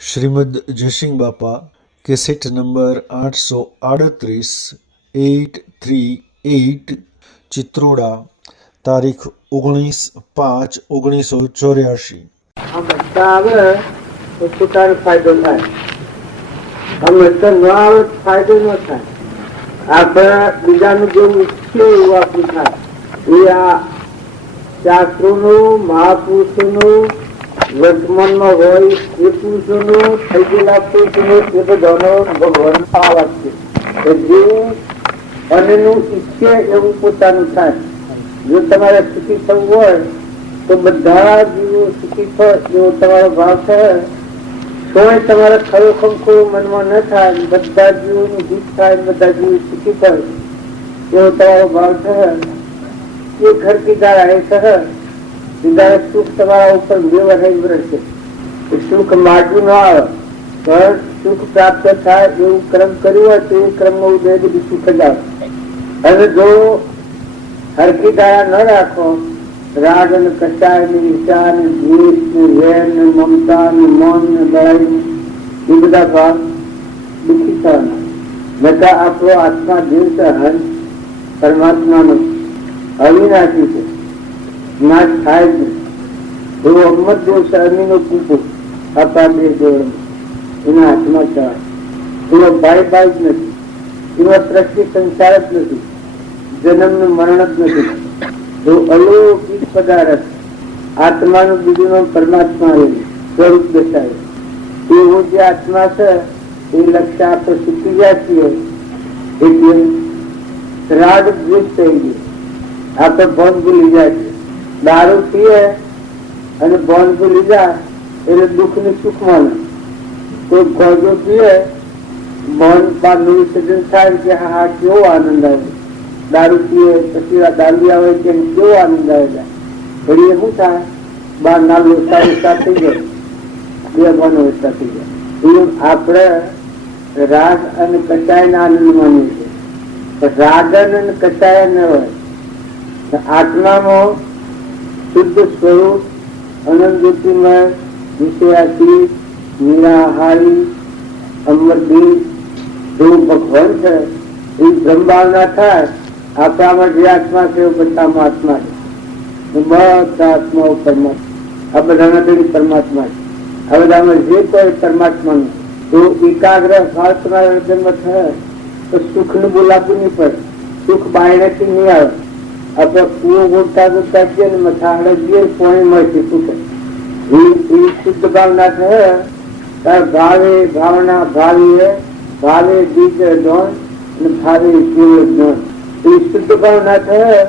શ્રીમદ જયસિંહ બાપા cassette number 838 838 Chitroda તારીખ 19/5/1984। આ બધા આવે તો પોતાનો ફાયદો થાય, અમે તો ન આવે તો ફાયદો ન થાય. આપણે બીજાનું જેવું ઈચ્છીએ એવું આપણું થાય. એ આ શાસ્ત્રોનું, મહાપુરુષોનું, વર્તમાનમાં હોય એ પુરુષોનું, થઈ ગયેલા પુરુષોનું, એ બધાનો ભગવાન આવાજ છે. જેવું અન્યનું ઈચ્છે એવું પોતાનું થાય. જો તમારે સુખી થવું હોય તો બધા જીવો સુખી થાય એવો તમારો ભાવ થાય. તોય તમારે ખરો ખંખો મનમાં ન થાય, બધા જીવોનું દુઃખ થાય, બધા જીવો સુખી થાય એવો તમારો ભાવ થાય. એ ઘર કીધા એ સહ કીધા સુખ તમારા ઉપર વ્યવહાર રહેશે. એ સુખ માગવું ન આવે પણ સુખ પ્રાપ્ત થાય એવું કર્મ કર્યું હોય તો એ ક્રમનો ઉદય બધું સુખ જ આવે. અને જો હરખી ધારા ન રાખો, રાગ અને કચાય ને ઈચ્છા ને દ્વેષ ને વેર ને મમતા ને મન ને દયાઈ એ બધા ભાવ દુઃખી થવાના. બધા આપણો આત્મા દેવ છે, હંસ પરમાત્માનો અવિનાશી છે, નાશ થાય જ નહીં. એવો અમત દેવ છે, અમીનો કૂપો આપણા દેહ દેવ એના હાથમાં થવાય. એનો ભાઈ ભાઈ જ નથી, એનો પ્રશ્ન સંસાર જ નથી, જન્મ નું મરણ જ નથી. અલૌકિક પદાર્થ આત્માનું બીજું પરમાત્મા સ્વરૂપ દર્શાવે. એવું જે આત્મા છે એ લક્ષ્ય આપણે શીખી ગયા છીએ એટલે રાગ દ્વેષ થઈ ગયો, આપણે ભોન ભૂલી જાય છે. દારૂ પીએ અને ભોન ભૂલી જાય એટલે દુઃખ ને સુખ માને. કોઈ ગોજો પીએ ભોન બાંધનું વિસર્જન થાય કે હા કેવો આનંદ આવે. દારૂ પીએ પછી દારૂ આવે છે કેવો આનંદ આવે જાય. ઘડીએ શું થાય, બાર ના લોસા ઓછા થઈ જાય, બે ભાનો ઓછા થઈ જાય. એવું આપણે રાગ અને કચાય ના આનંદ માનીએ છીએ. રાગન અને કચાય ન હોય. આત્મામાં શુદ્ધ સ્વરૂપ અનંત જ્યોતિમય વિષયાતીત નિરાહારી અમરદીપ જેવું ભગવાન છે એ બ્રહ્મભાવના થાય. આપણામાં જે આત્મા છે એ બધામાં આત્મા છે. બધા આત્માઓ પરમાત્મા, આ બધાના પેલી પરમાત્મા છે. આ બધામાં જે કોઈ પરમાત્માનું તો એકાગ્ર ભાવ તમારા હૃદયમાં થાય તો સુખ નું બોલાતું નહીં પડે. સુખ બાયણેથી નહીં આવે. આપણે કુવો ગોળતા ગોળતા જઈએ ને મથાડે જઈએ પોણી મળશે સુખ. એ શુદ્ધ ભાવના થાય તાર ભાવે ભાવના ભાવીએ ભાવે બીજ ધોન અને ભાવે શિવ ધોન. એ શુદ્ધ ભાવના થાય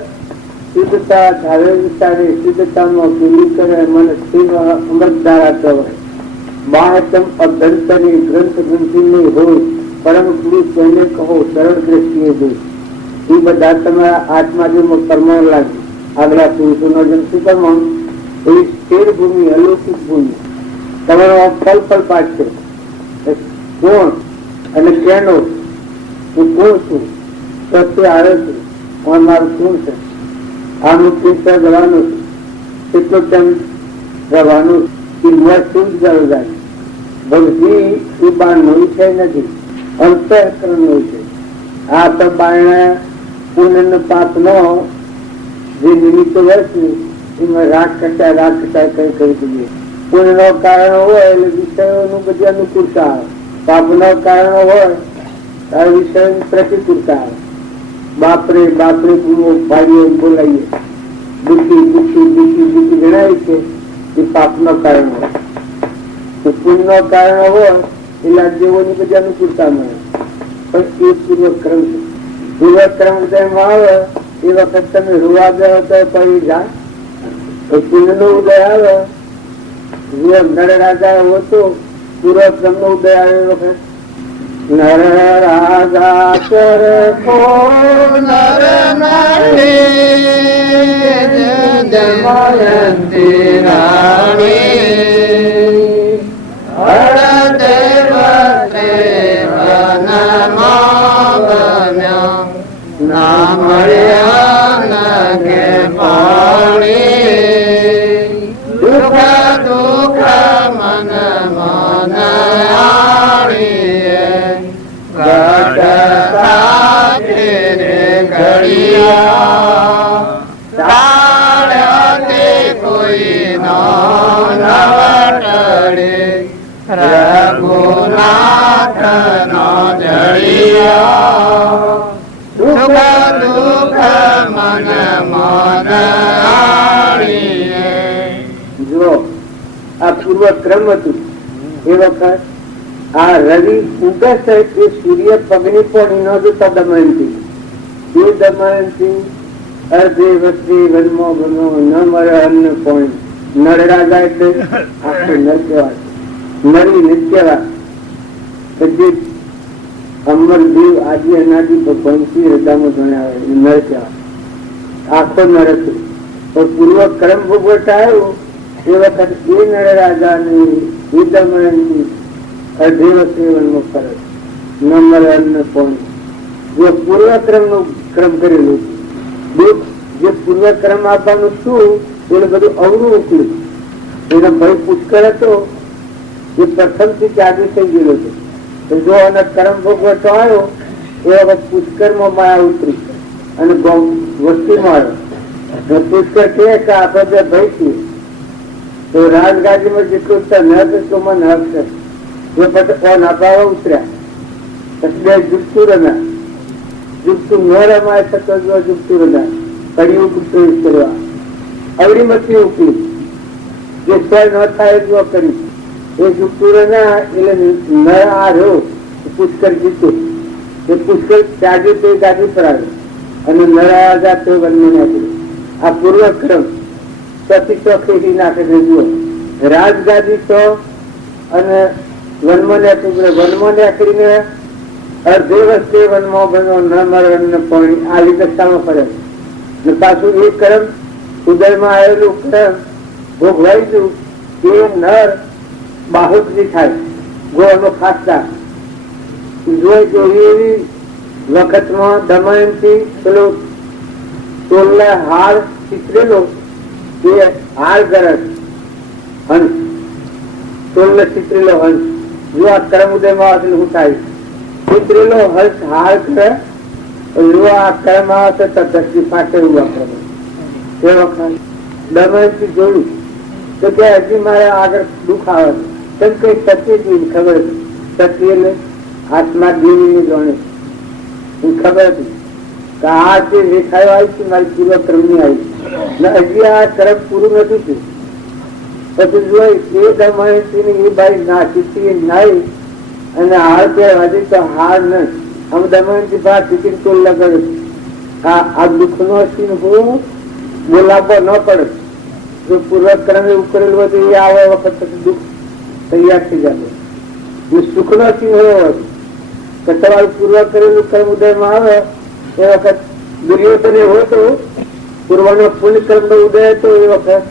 શુદ્ધતા ધારે વિચારે શુદ્ધતામાં પૂરી કરે મને શિવ અમૃત ધારા કહેવાય. બાહ્યતમ અભ્યંતરી ગ્રંથ ગ્રંથિ નહીં હોય પરમ પુરુષ એને કહો સરળ દ્રષ્ટિએ જોઈ. એ બધા તમારા આત્મા જેમાં કર્મ લાગે. આગલા પુરુષોનો જેમ શું કર્મ એ સ્થિર ભૂમિ અલૌકિક ભૂમિ તમારો ફલ ફલ પાછે કોણ અને કેનો હું કોણ છું, સત્ય આવે છે, કોણ મારું શું છે, આ મુક્તિ જવાનું છે, કેટલો ટાઈમ જવાનું એ શું જવું જાય. ભક્તિ એ બારનો વિષય નથી, અંતઃકરણ નો છે. આ તો બારણે પુણ્ય પાપ નો જે નિમિત્ત હોય છે એમાં રાગ કચાય કઈ કરી દઈએ. પુણ્ય નો કારણ હોય એટલે વિષયોનું બધી અનુકૂળતા આવે. પાપ નો કારણ હોય ત્યારે વિષયોની પ્રતિકૂળતા આવે. બાપરે બાપરે ભાડીએ બોલાવીએ, દુઃખી દુઃખી દુઃખી દુઃખી જણાય છે એ પાપ નો કારણ હોય. પુણ્ય નો કારણ હોય એટલે દેવોની બધી અનુકૂળતા મળે. પણ એ પૂર્વક્રમ છે. પૂર્વક્રમ જેમાં આવે એ વખત તમે રૂવા દો તો પડી જાય. પુણ્ય નો ઉદય આવે નર રાજા હોતો પૂર્વક્રમ નો ઉદય આવે વખત નર રાજા કર નર દમયંતી રાણી ના મળ્યા કે પાણી દુઃખ દુઃખ મન મન આણીએ ઘટતા છે રે ઘડિયા તાળ્યા તે કોઈ નવટડે રઘુનાથ નો જડિયા સુખ દુઃખ મન મન આણીએ. જો આ પૂર્વ ક્રમ હતું એ વખત આ રવિ ઉગે છે એ સૂર્ય પગની પણ ન જોતા દમયંતી એ દમયંતી અર્ધે વસ્ત્રી વનમો બનો ન મળે અન્ન કોઈ નળરાજા એટલે આખું નર કહેવાય નરી નિત્યવા જે અમર જીવ આદિ અનાદિ ભગવંતી હૃદયમાં ગણાવે નર કહેવાય આખો નર હતું તો પૂર્વ કર્મ ભોગવટા આવ્યો એ વખત એ નળરાજાની એ દમયંતી અર્ધે વસ્ત્રી વનમો ફરજ ન મળે અન્ન કોઈ જો પૂર્વક્રમ નું ક્રમ કરેલું દુઃખ જે પૂર્વક્રમ આપવાનું શું એને બધું અવરું ઉકળ્યું એનો ભય પુષ્કળ હતો એ પ્રથમ થી ચાલુ થઈ ગયેલો હતો જો અને કર્મ ભોગવટો આવ્યો એ વખત પુષ્કર માં માયા ઉતરી અને વસ્તીમાં આવ્યો પુષ્કર કહે કે આપણે ભય છીએ તો રાજગાદીમાં જેટલું ન તેટલું મને હક છે એ પછી અપાવા ઉતર્યા પછી જુગતું રમ્યા જુગતું ન રમાય છતાં જુગતું રમ્યા કડિયું પ્રવેશ કરવા અવળી મતી ઉકળી જે સ્વર ન થાય જો કરી એ જુગતું રમ્યા એટલે ન આ રહ્યો પુષ્કર જીતું એ પુષ્કર ત્યાગી તે ગાદી પર આવ્યો અને નરાજા તે વનને નાખ્યું. આ પૂર્વક્રમ સતી ચોખી નાખે છે. જુઓ રાજગાદી તો અને વનમાં નાખીને અર્ધે વસ્તે વનમાં બનો ન મરવાનું પાણી આ લીધસ્તામાં ફરે ને પાછું એ કર્મ ઉદયમાં આવેલું કર્મ ભોગવાઈ ગયું એ નર બાહુજી થાય ગોળનો ખાસતા જોઈ એવી વખતમાં દમયંતી પેલો તોલના હાર ચિતરેલો એ હાર ગરજ હંસ તોલને ચિતરેલો હંસ જો આ કર્મ ઉદયમાં આવે શું થાય ચિતરેલો હંસ હાર કરે જો આ કર્મ આવે તો ધરતી ફાટે ઉભા કરે એ વખત દમયંતી જોયું તો કે હજી મારે આગળ દુઃખ આવે કેમ કઈ સત્ય જોઈ ખબર હતી સત્ય એટલે આત્મા દેવીને જાણે ખબર હતી કે આ જે રેખાઓ આવી છે મારી પૂર્વ ક્રમ ની આવી હજી આ કર્મ પૂરું નથી થયું. પછી જોઈ એ દમયંતી એ બાઈ નાચી નાઈ અને હાર પહેરવાથી તો હાર નહીં આમ દમયંતી બહાર ટિકિટ ટોલ લગાડે આ દુઃખ નો સીન હું બોલાવવો ન પડે જો પૂર્વક્રમ એવું કરેલું હતું એ આવે વખત પછી દુઃખ તૈયાર થઈ જાય. સુખ નો સીન એવો કે તમારું પૂર્વ કરેલું કર્મ ઉદયમાં આવે એ વખત દુર્યોધન એવો હતો પૂર્વનો પુણ્ય કર્મ નો ઉદય હતો એ વખત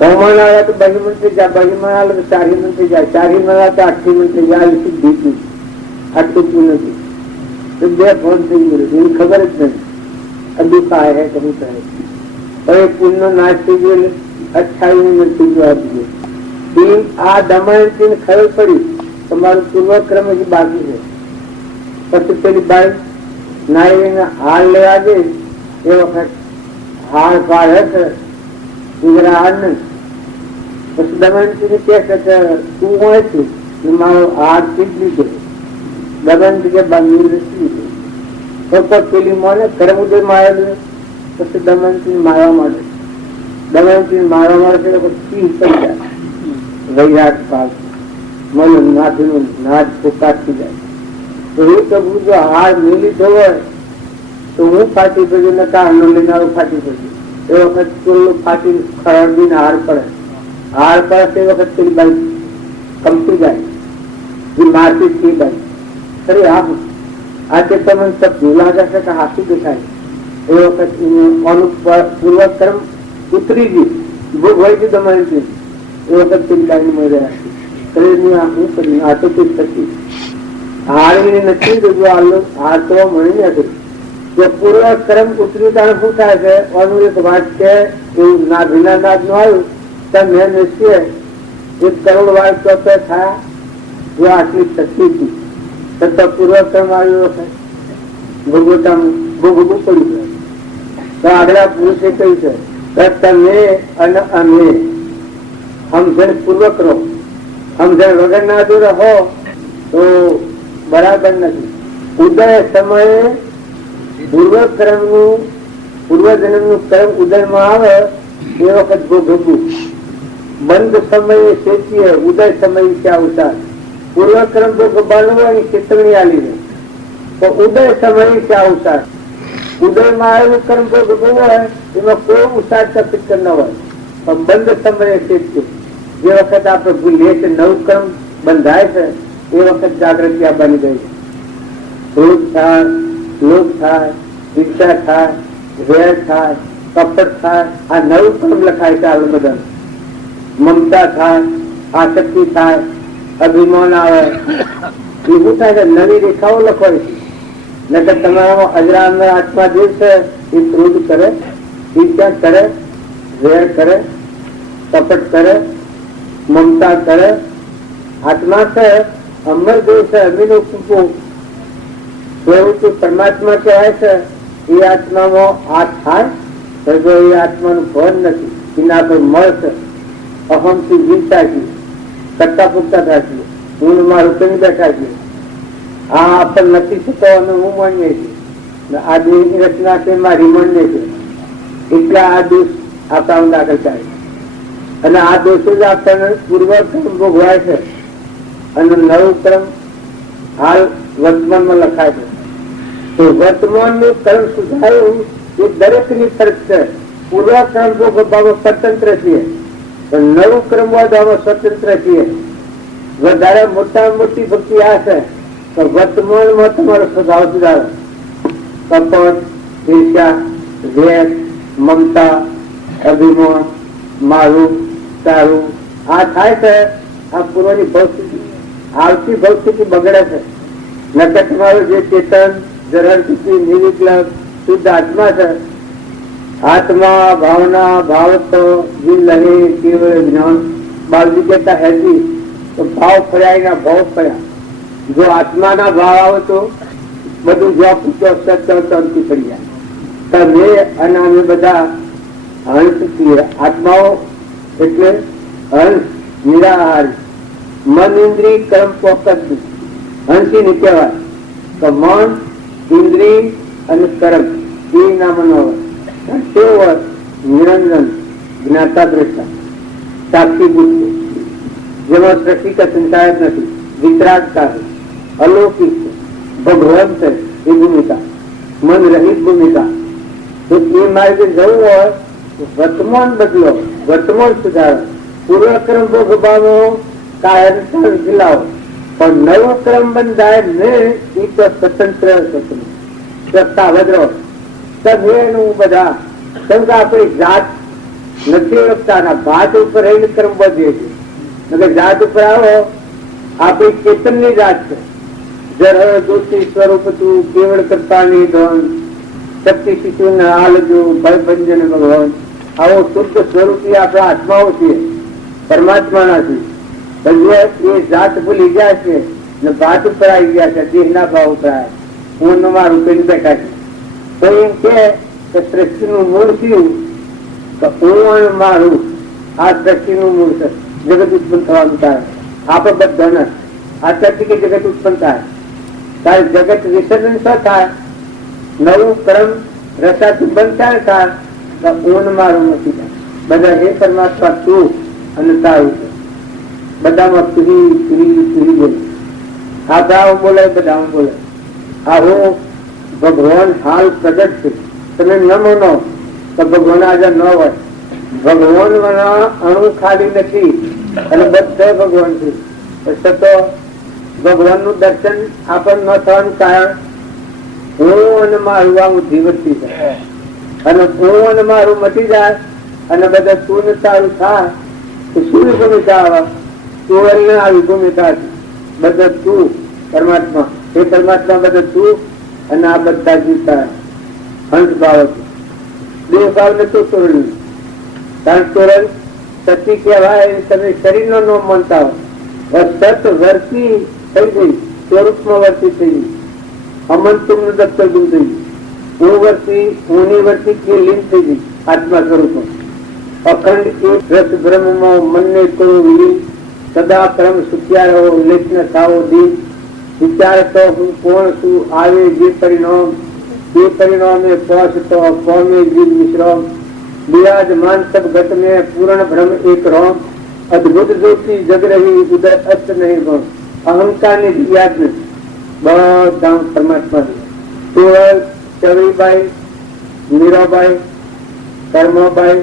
બહુમાન આવે તો બહીમન થઈ જાય બહીમન આવે તો ચારીમન થઈ જાય ચારીમન આવે તો આઠમન થઈ જાય સિદ્ધિ આટલું પુણ્ય નથી બે ફોન થઈ ગયું એની ખબર જ નથી દુઃખ આવે કે શું થાય હવે પુણ્ય નો નાશ થઈ ગયો એટલે અચ્છાઈ નથી ગયો આ દમયંતી ને ખબર પડી તમારું પૂર્વક્રમ હજી બાકી છે. પછી પેલી બાઈ નાઈને હાર લેવા ગઈ એ વખત હાર પાડે છે હાર નહીં પછી દમયંતી ને કે તું હોય છું મારો હાર ચીજ લીધો દમયંતી કે બાંધી નથી લીધો પેલી મને કર્મ ઉદયમાં આવેલું પછી દમયંતી મારવા માંડે દમયંતી મારવા માંડે પછી પડી જાય વૈરાટ ભાગ મને નાથનું નાથ પોકારતી જાય તો એ પ્રભુ જો હાર નહીં લીધો હોય તો હું ફાટી પડ્યું ને કારનો લઈને આવું ફાટી પડ્યું એ વખત ફાટી ખરડીને હાર પડે તે વખત પેલી બાઈ કંપી જાય જે મારતી તે બાઈ ખરી આજે તમને સબ ભૂલા જશે કે હાથી દેખાય એ વખત પૂર્વક્રમ ઉતરી ગયું ભોગવાઈ ગયું તમારી એ વખત પેલી બાઈ મળી રહ્યા હું કરી આ તો કઈ થતી હારવીને નથી હાર તો મળી નથી જો પૂર્વ કર્મ ઉતર્યું ત્યારે શું થાય છે અનુ એક વાત છે એવું ના ભીના નાદ નું આવ્યું ત્યાં મેં નિશ્ચય 1 કરોડ વાર ચોથે થાય જો આટલી શક્તિ હતી છતાં પૂર્વક્રમ આવ્યો છે ભોગવતા ભોગવવું પડ્યું છે. તો આગળ પુરુષે કહ્યું છે કે તમે અને અમે સમજણ પૂર્વક રહો, સમજણ વગર ના જો રહો તો બરાબર નથી. ઉદય સમયે પૂર્વક્રમ નું પૂર્વજન્મ નું કર્મ ઉદયમાં આવે એ વખત ભોગવવું. બંધ સમયે શેચીએ ઉદય સમય ક્યાં ઉતાર. પૂર્વક્રમ ભોગવવાનો હોય ચેતવણી આલી રહે તો ઉદય સમય ક્યાં ઉતાર. ઉદયમાં આવેલું કર્મ ભોગવવું હોય એમાં કોઈ ઉતાર ફિકર ન હોય. પણ બંધ સમયે શેચીએ જે વખત આપણે ભૂલીએ કે નવું કર્મ બંધાય છે એ વખત જાગૃતિ આપવાની ગઈ. ક્રોધ થાય, લોભ થાય, ઈચ્છા થાય, વેર થાય, કપટ થાય, આ નવું કર્મ લખાય છે. આપણે બધા મમતા થાય, આસક્તિ થાય, અભિમાન આવે, એવું થાય છે. નવી રેખાઓ લખવાય છે. નકર તમારામાં અજરામર આત્મા જે છે એ ક્રોધ કરે, ઈચ્છા કરે, વેર કરે, કપટ કરે, મમતા કરે. આત્મા છે અમર દેવ છે, અમીનો કૂપો પ્રવૃત્તિ પરમાત્મા કહેવાય છે. એ આત્મામાં આ થાય તો એ આત્માનું ભાન નથી. એના પર મળશે અહમથી જીવતા છીએ, કરતા પૂરતા થાય, હું મારું કઈ બેઠા છીએ. આ આપણને નથી થતો અને હું માનીએ છીએ. આ દેહની રચના છે મારી માનીએ છે. એટલા આ દોષ આપણા દાખલ થાય અને આ દોષો જ આપણને પૂર્વક્રમ ભોગવાય છે. અને નવું ક્રમ હાલ વર્તમાનમાં લખાય છે. તો વર્તમાન નું કર્મ સુધારવું એ દરેક ની ફરજ છે. પૂર્વક્રમ ભોગવવામાં સ્વતંત્ર છીએ પણ નવું ક્રમ વધવામાં સ્વતંત્ર છીએ. વધારે મોટા મોટી ભક્તિ આ છે તો વર્તમાનમાં તમારો સ્વભાવ સુધારો. કપટ, ઈર્ષ્યા, વેર, મમતા, અભિમાન, મારું, તારું આ થાય છે. આ પૂર્વની ભવસ્થિતિ આવતી ભવસ્થિતિ બગડે છે. નકર તમારું જે ચેતન જરણથી નિર્વિકલ્પ શુદ્ધ આત્મા છે. આત્મા ભાવના ભાવતો જીવ લહે કેવળ જ્ઞાન. બાળજી કહેતા હેજી તો ભાવ ફર્યા એના ભાવ ફર્યા. જો આત્માના ભાવ આવે તો બધું જોબ શાંતિ પડી જાય. તમે અને અમે બધા હંસ છીએ. આત્માઓ એટલે હંસ નિરાહાર. મન ઇન્દ્રિય કર્મ પોકત હંસી ને કહેવાય. તો મન, ઇન્દ્રિય અને કર્મ એ નામનો હોય. તે હોય નિરંજન, જ્ઞાતા દ્રષ્ટા, સાક્ષી બુદ્ધિ જેમાં સૃષ્ટિ કા સંચાર નથી, વિતરાગતા है, अलौकिक है, भगवान है ये भूमिका, मन रहित भूमिका. तो ये मार्ग जरूर હોય વર્તમાન બદલો, વર્તમાન સુધારો. પૂર્વક્રમ ભોગવવાનો કાયમ લાવો પણ નવો ક્રમ બંધાય ને એ તો સ્વતંત્ર સત્તા વધરો સભ્યનું બધા. કેમ કે આપણી જાત નથી ઓળખતા, ભાત ઉપર રહીને ક્રમ વધીએ છીએ. એટલે જાત ઉપર આવો આપણી ચેતનની જાત છે. જર દોષી સ્વરૂપ તું કેવળ કરતાની ધન શક્તિ શિશુ ને હાલજો ભય ભંજન ભગવાન. આવો શુદ્ધ સ્વરૂપી આપણા આત્માઓ છીએ, પરમાત્માના છીએ. એ જાત ભૂલી ગયા છે ને ભાત ઉપર આવી ગયા છે, દેહના ભાવ ઉપર આવ્યા. હું મારું કઈ બેઠા છે. તો એમ કે સૃષ્ટિનું મૂળ થયું તો હું અને મારું આ સૃષ્ટિનું મૂળ છે. જગત ઉત્પન્ન થવાનું કારણ આપણે બધા આ સૃષ્ટિ કે જગત ઉત્પન્ન થાય ત્યારે જગત વિસર્જન શું થાય? નવું ક્રમ રસાથી બંધ થાય તો હું મારું નથી થાય. બધા હે પરમાત્મા તું અને તારું છે. બધામાં તુરી તુરી તુરી બોલે. આ ભાવ બોલે, બધા બોલે. આ હું ભગવાન હાલ પ્રગટ છે. તમે ન માનો તો ભગવાન હાજર ન હોય. ભગવાન અણુ ખાલી નથી અને બધા ભગવાન છે. છતાં ભગવાન નું દર્શન આપણને ન થવાનું કારણ હું અને મારું આ જીવતી છે. અને હું અને મારું મટી જાય અને બધા તું ને તારું થાય તો શું ભૂમિકા આવે? તું આવી ભૂમિકા બધા તું પરમાત્મા. એ પરમાત્મા બધા તું અને આ બધા જીવતા હંસ ભાવ દેવ ભાવ ને તો તોરણ. કારણ તોરણ સતી કહેવાય તમે શરીરનો નો માનતા હો, સત વર્તી થઈ ગઈ, સ્વરૂપમાં વર્તી થઈ ગઈ, અમંતુમ નું દફતર ગુમ થઈ ગયું, હું વર્તી ઊની વર્તી કે લીન થઈ ગઈ આત્મા સ્વરૂપમાં, અખંડ એક રસ બ્રહ્મમાં મનને કરો વિલીન, સદા પરમ સુખ્યા રહો, લેખ ન થાવો દીન, વિચાર તો હું કોણ છું, આવે જે પરિણામ, તે પરિણામે પહોંચતો કોમે જીવ વિશ્રામ, विराजमान सब गत में पूर्ण भ्रम एक रोम, अद्भुत ज्योति जग रही उदय अस्त नहीं गो, अहंकार ने याद नहीं બધા પરમાત્મા સુરજ, ચવીબાઈ, મીરાબાઈ, કર્મબાઈ,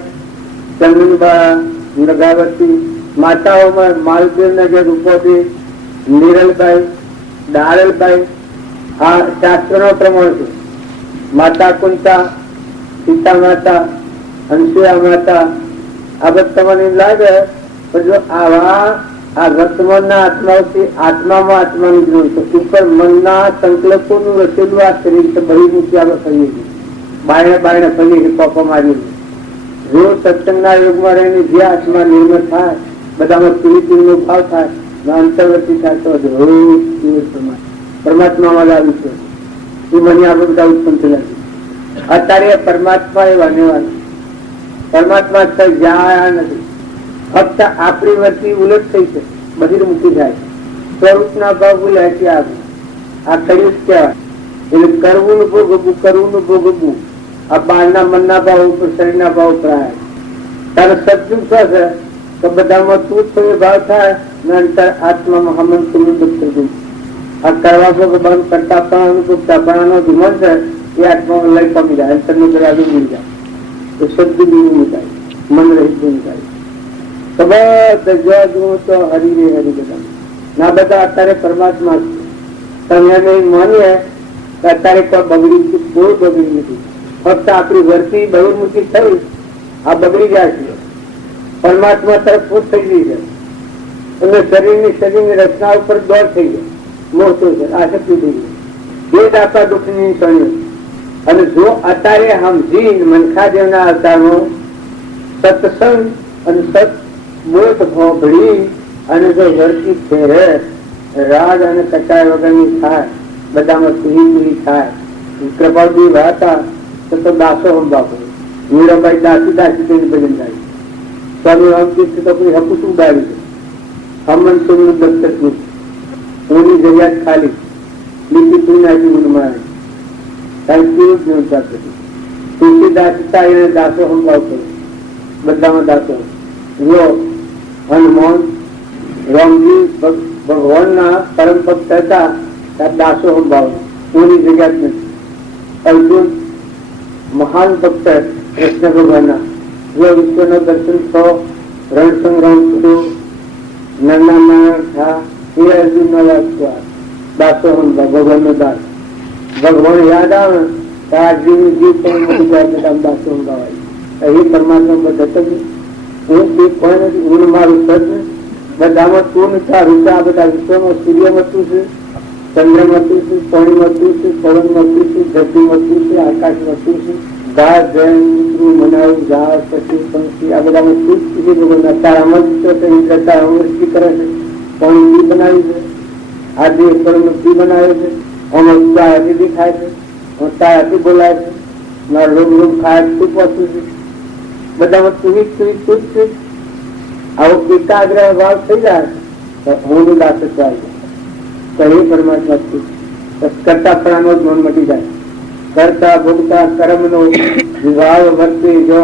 ચંદનબા, મૃગાવતી, માતાઓમાં માલદેવના જે રૂપો છે, નીરલબાઈ, દારલબાઈ, આ શાસ્ત્રનો પ્રમાણ છે. માતા કુંતા, સીતા માતા, અંશુયા માતા, આ બધા તમને લાગે પણ જો આવા આ વર્તમાનના આત્માઓથી આત્મામાં આત્માની જરૂર છે. ઉપર મનના સંકલ્પોનું રચેલું આ શરીર છે. બહિર્મુખી આપણે કહીએ છીએ, બાયણે બાયણે ફરીએ પોપો મારીએ. જો સત્સંગના યોગમાં રહીને જે આત્મા નિર્મળ થાય, બધામાં પીડી ભાવ થાય, અંતર્વર્તી થાય તો પરમાત્મામાં જ આવી છે. એ મને આપણે બધા ઉત્પન્ન થયા છે. અત્યારે પરમાત્મા એ વાનેવાના પરમાત્મા જ્યાં નથી, ફક્ત આપણી વચ્ચે ઉલટ થઈ છે, બહિર્મુખી થાય, સ્વરૂપના ભાવ બોલ્યા છે. આ કયું કહેવાય એટલે કરવું નું ભોગવવું, કરવું નું ભોગવવું. આ બહારના મનના ભાવ ઉપર શરીરના ભાવ ઉપર આવ્યા. તારે સજ્જું શું છે તો બધામાં તું થયો ભાવ થાય ને અંતર આત્મામાં હમન તું દુઃખ. આ કરવા બંધ કરતા પણ કરતાપણાનો ધીમન છે એ આત્મામાં લઈ કમી જાય, અંતરનું કરાવી મળી જાય તો શબ્દ બીજું નીકળે, મન રહિત નીકળે. તો બધા જુઓ તો હરી રે હરી બધા ના બધા અત્યારે પરમાત્મા તમે માનીએ કે અત્યારે કોઈ બગડી, કોઈ બગડી નથી. ફક્ત આપણી વર્તી બહિર્મુખી થઈ આ બગડી જાય છે, પરમાત્મા તરફ ફૂટ થઈ ગઈ છે અને શરીરની રચના ઉપર દોડ થઈ ગઈ, મોટો છે, આસક્તિ થઈ ગઈ. એ જ આપણા દુઃખની નિશાનીઓ. અને જો અત્યારે સમજી મનખાદેવના અવતારનો સત્સંગ અને સત બોધ ભોગળી અને જો વર્તી ફેરે રાગ અને કચાય વગરની થાય, બધામાં સુહી થાય, કૃપાજી વાતા તો દાસો હંબાપો, મીરાબાઈ દાસી દાસી કરીને ભજન થાય, સ્વામી રામકૃષ્ણ તો કોઈ હકુત ઉડાડી છે. હમન સુમનું દત્તક ઊની જગ્યા ખાલી લીટી તું નાખી ઊનમાં તુલસીદાસતા એને દાસો હંભાવ કર્યો, બધામાં દાસો. જો હનુમાન રામજી ભગવાનના પરમ ભક્ત હતા ત્યાં દાસો હંભાવ કોની જગ્યા જ નથી. અર્જુન મહાન ભક્ત કૃષ્ણ ભગવાનના, જો વિશ્વનો દર્શન થયો, રણ સંગ્રામ થયો, નારાયણ થયા, એ અર્જુન ના દાસો હંભાવ, ભગવાન નો દાસ. ભગવાન યાદ આવે આ જીવ જીવ પણ મળી જાય, બધા દાસો હંભાવાય. એ પરમાત્મા બધા હું કોઈ નથી, હું મારું સત બધામાં તું તારું છે. આ બધા વિશ્વમાં સૂર્યમાં તું છે, ચંદ્રમાં તું છે, પાણીમાં તું છે, પવનમાં તું છે, ધરતીમાં તું છે, આકાશમાં તું છે, ઘાસ જૈન કૂતરું મનાવું, ઘાસ પશુ પંક્ષી આ બધામાં તું જ છે. ભગવાન તારામાં જ તારામાં વૃષ્ટિ કરે છે, પાણી બનાવ્યું છે, આ દેહ પર મુક્તિ બનાવે છે, અમે ચાથી દેખાય છે, તારાથી બોલાય છે, મારા લોક લોક ખાય તું પહોંચું છે, બધામાં તું જ છે. આવો એકાગ્ર ભાવ થઈ જાય તો હું દાસ આવી જાય, એ પરમાત્મા કરતા પણાનો જ મન મટી જાય. કરતા ભોગતા કર્મનો વિભાવ વર્તે જો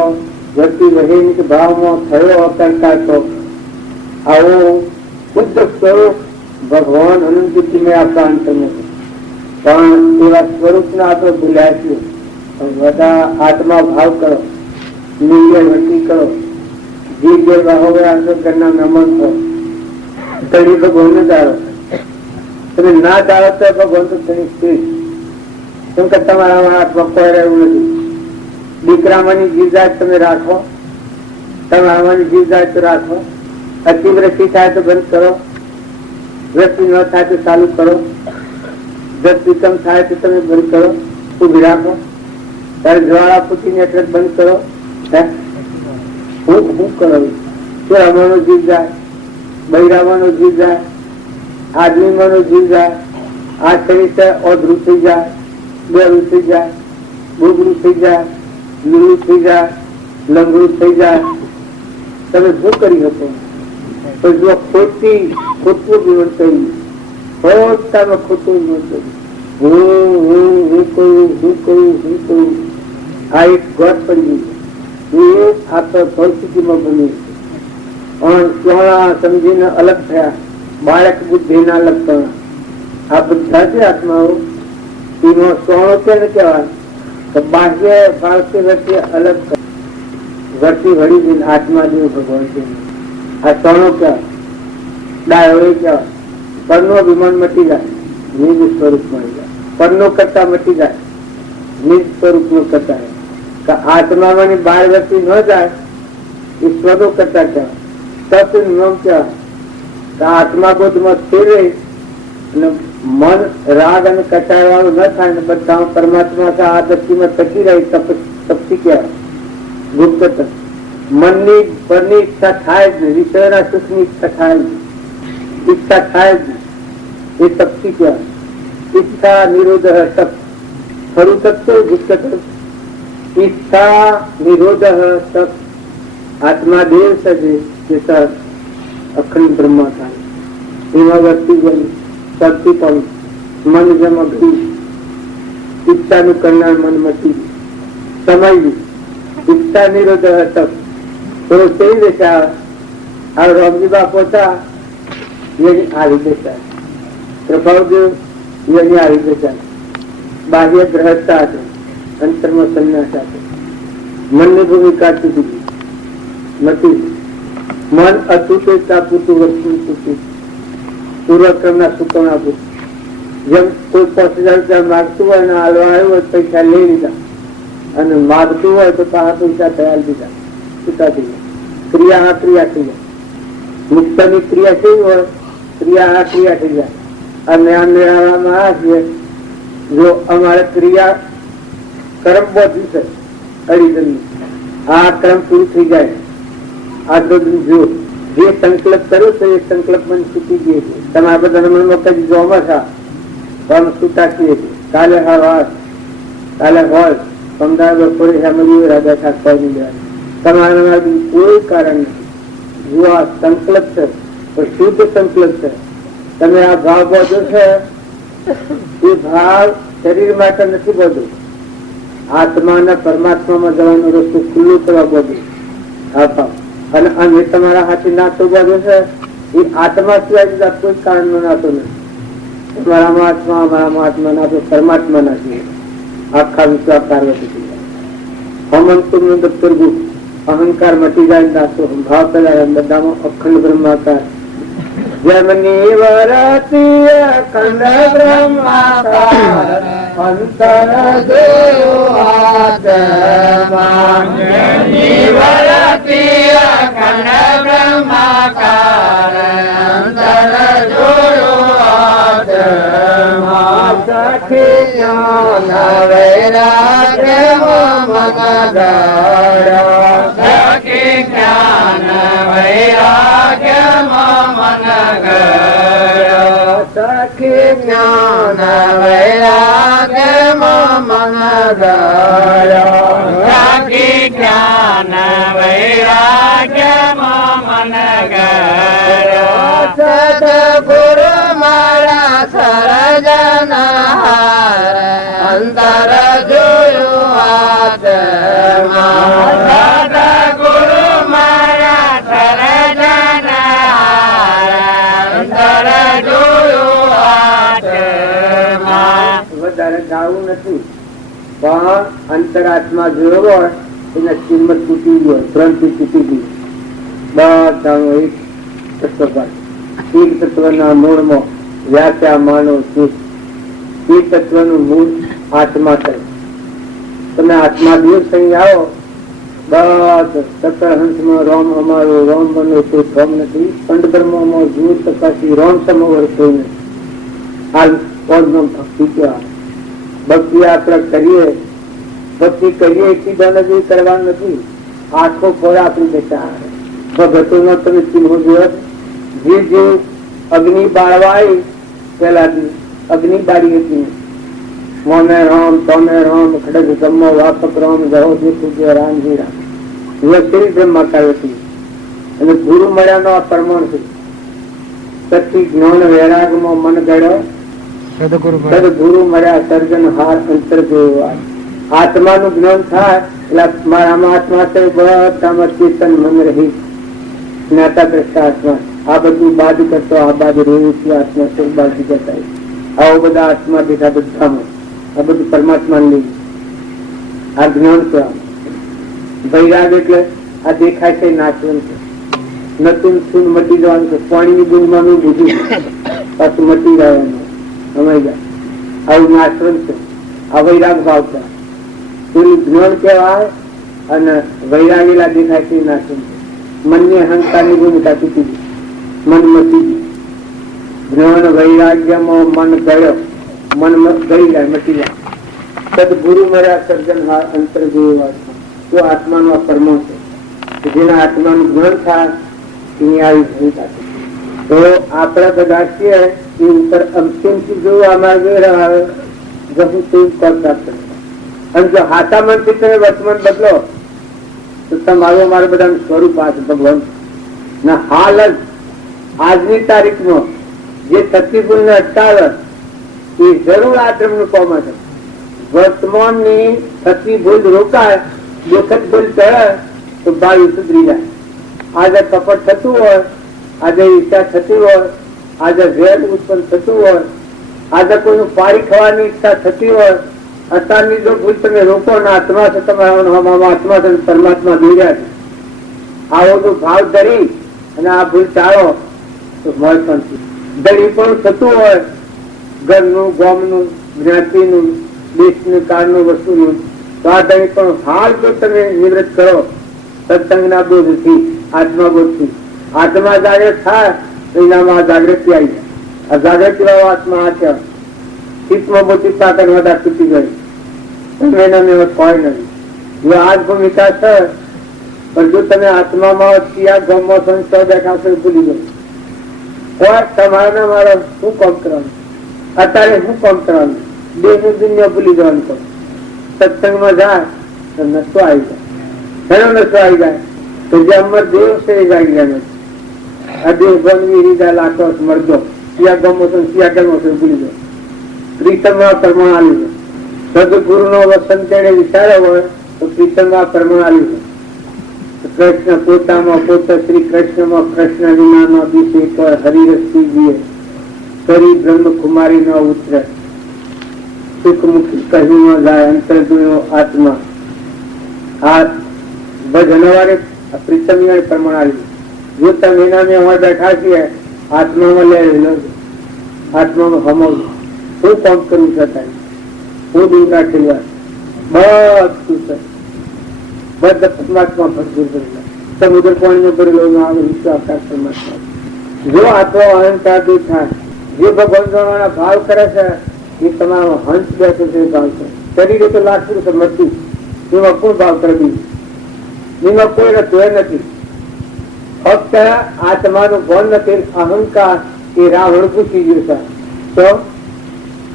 વર્તી વહિત ભાવમાં થયો કરતા તો આવો શુદ્ધ સ્વરૂપ ભગવાન અનંત મેં આપણા અંતરને પણ એવા સ્વરૂપના આપણે ભૂલ્યા છીએ. બધા આત્મા ભાવ કરો, નિર્જય વર્તી કરો, જીવ જે વાહો ઘરના મહેમાન થો, તળી ભગવાન ને દારો. તમે ના દારો તો ભગવાન તો તેની સ્થિત, કેમ કે તમારા હાથમાં કોઈ રહ્યું નથી. દીકરામાંની જીવદાજ તમે રાખો, તમારામાંની જીવદાજ તો રાખો. અતિવૃષ્ટિ થાય તો બંધ કરો, વૃષ્ટિ ન થાય તો ચાલુ કરો, જગદીકમ થાય તો તમે બંધ કરો, ઉભી રાખો. ત્યારે જ્વાળા પૂછીને એટલે બંધ કરો. હું કરાવું અમારો જીવ જાય, બૈરાવાનો જીવ જાય, આદમીમાંનો જીવ જાય, આ શરીર અધરું થઈ જાય, બેરું થઈ જાય, બોગરું થઈ જાય, લીલું થઈ જાય, લંગડું થઈ જાય. તમે શું કરી શકો? તો જો ખોટું જીવન કર્યું, ખોટામાં ખોટું જીવન કર્યું, હું કહું, આ એક ઘટ પડી ગયું. એ આ તો પરિસ્થિતિમાં બન્યું. સમજીને અલગ થયા, બાળક બુદ્ધિના લક્ષણ આ બધા છે આત્માઓ. એનો સોણો કેને કહેવાય? બાહ્ય ભાવથી વચ્ચે અલગ વર્તી વળી દઈને આત્મા જેવું ભગવાન છે. આ સોણો કહેવાય, ડાયો કહેવાય. પરનો અભિમાન મટી જાય, નિજ સ્વરૂપ મળી જાય. પરનો કરતા મટી જાય, નિજ સ્વરૂપ નો કરતા. આત્માની બહાર વર્તી ન જાય એ સ્વરૂપ કરતા કહેવાય. સત નિયમ કહેવાય. આત્મા બોધમાં સ્થિર રહી અને મન રાગ અને કચાય વાળું ન થાય ને બધા પરમાત્મા આ દ્રષ્ટિમાં ટકી રહી તપસી કહેવાય. ગુપ્ત મનની પરની ઈચ્છા થાય જ નહીં, વિષયના સુખની ઈચ્છા થાય જ નહીં, ઈચ્છા થાય જ નહીં, એ તપસી કહેવાય. ઈચ્છા નિરોધ તપ. ખરું તપ છે ગુપ્ત તપ. ઈચ્છા નિરોધ તપ. આત્મા દેવ સજે જે અખંડ બ્રહ્મા થાય એમાં વર્તી ગયું શક્તિ પણ મન જમા ગયું. ઈચ્છાનું કરનાર મન મટી સમય ઈચ્છા નિરોધ તપ. તો કેવી રીતે આ રામજી બાપુ હતા એની આવી દેતા, પ્રભાવદેવ એની આવી દેતા. બાહ્ય ગ્રહતા હતો, અંતરમાં સંન્યાસ હતો. મનની ભૂમિકા ચૂકી નથી. મન અતુટેતા પૂતું વસ્તુ તૂટી પૂર્વક્રમના સુકવણા આપું. જેમ કોઈ 50,000 માગતું હોય ને હાલવા આવ્યું હોય પૈસા લઈ લીધા, અને માગતું હોય તો પૈસા તૈયાર દીધા, છૂટા થઈ ગયા. ક્રિયા આ ક્રિયા થઈ જાય. મુક્તની ક્રિયા કેવી હોય? ક્રિયા આ ક્રિયા થઈ જાય. અને આ મેળવવામાં આ છે, જો અમારે ક્રિયા કર્મ બધું છે અડીજનની, આ કર્મ પૂરું થઈ જાય. આ તો જો જે સંકલ્પ કર્યો છે એ સંકલ્પ મને છૂટી ગયો છે. તમારા બધા મનમાં કઈ જોવા છે પણ છૂટા છીએ. કાલે કાલે હોય અમદાવાદ બપોરે સામે રાજા ઠાકોર તમારા કોઈ કારણ નથી. જો આ સંકલ્પ છે તો શુદ્ધ સંકલ્પ છે. તમે આ ભાવ બધો છે એ ભાવ શરીર માટે નથી બધું, આત્માના પરમાત્મામાં જવાનો રસ્તો ખુલ્લો કરવા બધું આ ભાવ. અને અમે તમારા હાથી નાતો બધો છે એ આત્મા સિવાય બીજા કોઈ કારણ નો નાતો નથી. તમારામાં આત્મા, અમારામાં આત્મા નાતો પરમાત્મા નાખીએ. આખા વિશ્વ પાર્વતી હમંતુ નું દફતર ગુપ્ત અહંકાર મટી જાય નાતો ભાવ પેલા બધામાં અખંડ બ્રહ્માકાર. જમની વરતી અખંડ બ્રહ્માકાર અંતર દેવ આત્મા. જમની વરતી અખંડ બ્રહ્માકાર અંતર જોયો આત્મા. સખી જ્ઞાન વૈરાગ્ય મન ગળ્યો. સખી જ્ઞાન વૈરાગ્ય મન ગળ્યો. સખી જ્ઞાન વૈરાગ્ય મન ગળ્યો. સખી જ્ઞાન વૈરાગ્ય મન ગળ્યો. સદગુરુ મારા સર્જનહાર અંતર જોયું આત્મા. સદગુરુ મારા સર્જનહાર અંતર જોયું આત્મા. વધારે ગાવું નથી પણ અંતરાત્મા જોયો હોય એને કિંમત તૂટી ગયો, ગ્રંથિ તૂટી ગઈ. બધાનો એક તત્વ એક તત્વના મૂળમાં વ્યાખ્યા માનો સુખ. એ તત્વનું મૂળ આત્મા છે. તમે આત્મા દિવસ થઈ આવો બસ સતરહંસમાં રોમ અમારો રોમ બનો કોઈ રોમ નથી. પંડબ્રહ્મમાં જુઓ તપાસી રોમ સમોવર કોઈ નથી. હાલ પદનો ભક્તિ કહેવાય. ભક્તિ આપણે કરીએ, ભક્તિ કરીએ એટલી દંડ કરવાનું નથી. આખો ફળ આપણી બેટા ભગતોનો તમે ચિહ્નો જોયો, જે અગ્નિ બાળવાય પેલાથી અગ્નિ બાળી હતી, મોને રામ તોમે રામ ખડગ બ્રહ્મ વાપક રામ જહો જે રામજી રામ શ્રી બ્રહ્માકાર હતી. અને ગુરુ મળ્યાનો આ પ્રમાણ છે. સચી જ્ઞાન વૈરાગમાં મન ગળ્યો, સદગુરુ મળ્યા સર્જનહાર અંતર જોયો. આત્માનું જ્ઞાન થાય એટલે મારામાં આત્મા છે, બધામાં ચેતન મન રહી જ્ઞાતા દ્રષ્ટા આત્મા. આ બધું બાદ કરતો આ બાદ રહેવું છે આત્મા છે, બાદ જતા આવો બધા આત્મા દેખા બધામાં. આ બધું પરમાત્મા લઈ આ જ્ઞાન છે. વૈરાગ એટલે આ દેખાય છે નાચવાનું છે, નતું સૂન મટી જવાનું છે, પાણીની બુંદમાં બુજું પાછું મટી જવાનું સમાઈ જાય. આવું નાચવાનું છે. આ વૈરાગ ભાવ છે. પેલું જ્ઞાન કહેવાય અને વૈરાગેલા દેખાય છે નાચવાનું છે. મનની અહંકારની ભૂમિકા તૂટી ગઈ, મન મટી ગયું. જ્ઞાન વૈરાગ્યમાં મન ગયો, મન ગઈ જાય, મટી જાય. સદગુરુ મળ્યા સર્જનહાર અંતર જોયું આત્મા. તો આત્માનો આ પરમાણુ છે, જેના આત્માનું જ્ઞાન થાય એની આવી ભૂમિકા છે. તો આપણા બધા છીએ એ ઉપર અંતિમથી જો અમારે આવે જવું તેવું કરતા. અને જો હાથા મનથી તમે વર્તમાન બદલો તો તમારું અમારે બધાનું સ્વરૂપ આ ભગવાન ના હાલ જ આજની તારીખમાં જે સતી ભૂલ ને અટકાવે એ જરૂર આ ધર્મનું કોમ છે. વર્તમાનની સતી ભૂલ રોકાય, દેખત ભૂલ ચડે તો ભાઈ સુધરી જાય. આજે કપટ થતું હોય, આજે ઈચ્છા થતી હોય, આજે વેદ ઉત્પન્ન થતું હોય, આજે કોઈનું પાણી ખાવાની ઈચ્છા થતી હોય, અત્યારની જો ભૂલ તમે રોકો ને આત્મા છે તમારા આત્મા છે પરમાત્મા દોર્યા છે. આવો ભાવ ધરી અને આ ભૂલ ચાલો તો મળ પણ ધરી પણ થતું હોય ઘરનું, ગામનું, જ્ઞાતિનું, દેશનું, કાળનું, વસ્તુનું, તો આ ધરી પણ હાલ જો તમે નિવૃત્ત કરો સત્સંગના બોધથી, આત્મા બોધથી. આત્મા જાગૃત થાય તો એનામાં જાગૃતિ આવી જાય. આ જાગૃતિ વાળો આત્મા આ છે. ચિત્તમાં મોટી તાકાત વધારે તૂટી ગઈ, તમે એના મેં કોઈ નથી. જો આ જ ભૂમિકા છે, પણ જો તમે આત્મામાં ત્યાં ગમો સંસ્થા દેખાશો ભૂલી ગયો. કોઈ તમારે મારે શું કામ કરવાનું, અત્યારે શું કામ કરવાનું, દેશની દુનિયા ભૂલી જવાનું કામ. સત્સંગમાં જાય તો નશો આવી જાય, ઘણો નશો આવી જાય. તો જે અમર દેવ છે એ જાગી જાય. આ દેવ બનવી રીધા લાખો મરજો ત્યાં ગમો ત્યાં ગમો ભૂલી જાય. પ્રીતમમાં પ્રમાણ આવ્યું છે. સદગુરુ નો વસન તેને વિચાર્યો હોય તો પ્રીતમમાં પ્રમાણ આવ્યું છે. કૃષ્ણ પોતામાં પોતે શ્રી કૃષ્ણમાં કૃષ્ણ વિનાનો અભિષેક હરિરસી જીએ કરી બ્રહ્મકુમારી ન ઉતરે સુખમુખી કહ્યું જાય અંતર જોયો આત્મા. આ ભજનવારે પ્રીતમ પ્રમાણ આવ્યું. જો તમે એના મેં અમારે બેઠા છીએ આત્મામાં લઈ રહેલો, આત્મામાં હમાવું શું કામ કરવું છતાં હું દૂર રાખેલું બધું છે. બધા પરમાત્મા ભરપૂર કરેલા, સમુદ્ર પાણીનો ભરેલો વિશ્વાસ પરમાત્મા. જો આત્મા અહંકાર દૂર થાય, જે ભગવાન ભાવ કરે છે એ તમારો હંસ બેસે છે ભાવ છે. શરીરે તો લાગતું છે મરતું, એમાં કોણ ભાવ કરે દીધું, એમાં કોઈ રતું નથી. ફક્ત આત્માનું ભાન નથી, અહંકાર એ રાવણ પૂછી ગયું છે. તો